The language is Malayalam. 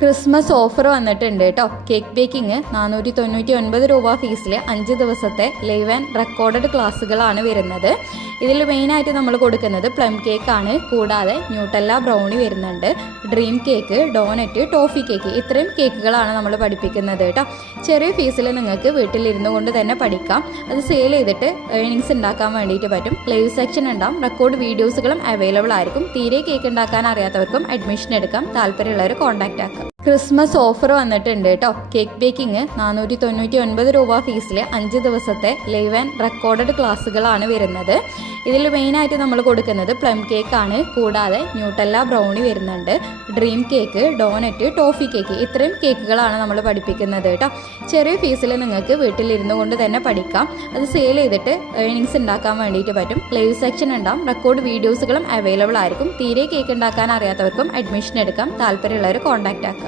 ക്രിസ്മസ് ഓഫർ വന്നിട്ടുണ്ട് കേട്ടോ. കേക്ക് ബേക്കിംഗ് 499 രൂപ ഫീസിൽ 5 ദിവസത്തെ ലൈവ് ആൻഡ് റെക്കോർഡഡ് ക്ലാസ്സുകളാണ് വരുന്നത്. ഇതിൽ മെയിനായിട്ട് നമ്മൾ കൊടുക്കുന്നത് പ്ലം കേക്കാണ്. കൂടാതെ ന്യൂട്ടല്ല ബ്രൗണി വരുന്നുണ്ട്, dream cake, doughnut, toffee cake, ഇത്രയും കേക്കുകളാണ് നമ്മൾ പഠിപ്പിക്കുന്നത് കേട്ടോ. ചെറിയ ഫീസിൽ നിങ്ങൾക്ക് വീട്ടിലിരുന്നു കൊണ്ട് തന്നെ പഠിക്കാം. അത് സെയിൽ ചെയ്തിട്ട് ഏർണിങ്സ് ഉണ്ടാക്കാൻ വേണ്ടിയിട്ട് പറ്റും. ലൈവ് സെക്ഷൻ ഉണ്ടാവും, റെക്കോർഡ് വീഡിയോസുകളും അവൈലബിൾ ആയിരിക്കും. തീരെ കേക്ക് ഉണ്ടാക്കാൻ അറിയാത്തവർക്കും അഡ്മിഷൻ എടുക്കാം. താല്പര്യമുള്ളവർ കോൺടാക്റ്റ് ആക്കാം. ക്രിസ്മസ് ഓഫർ വന്നിട്ടുണ്ട് കേട്ടോ. കേക്ക് ബേക്കിംഗ് 499 രൂപ ഫീസിൽ 5 ദിവസത്തെ ലൈവ് ആൻഡ് റെക്കോർഡഡ് ക്ലാസ്സുകളാണ് വരുന്നത്. ഇതിൽ മെയിനായിട്ട് നമ്മൾ കൊടുക്കുന്നത് പ്ലം കേക്കാണ്. കൂടാതെ ന്യൂട്ടല്ല ബ്രൗണി വരുന്നുണ്ട്, dream cake, doughnut, toffee cake, ഇത്രയും കേക്കുകളാണ് നമ്മൾ പഠിപ്പിക്കുന്നത് കേട്ടോ. ചെറിയ ഫീസിൽ നിങ്ങൾക്ക് വീട്ടിലിരുന്നു കൊണ്ട് തന്നെ പഠിക്കാം. അത് സെയിൽ ചെയ്തിട്ട് ഏർണിങ്സ് ഉണ്ടാക്കാൻ വേണ്ടിയിട്ട് പറ്റും. ലൈവ് സെക്ഷൻ ഉണ്ടാവും, റെക്കോർഡ് വീഡിയോസുകളും അവൈലബിൾ ആയിരിക്കും. തീരെ കേക്ക് ഉണ്ടാക്കാൻ അറിയാത്തവർക്കും അഡ്മിഷൻ എടുക്കാം. താല്പര്യമുള്ളവർ കോൺടാക്റ്റ് ആക്കാം.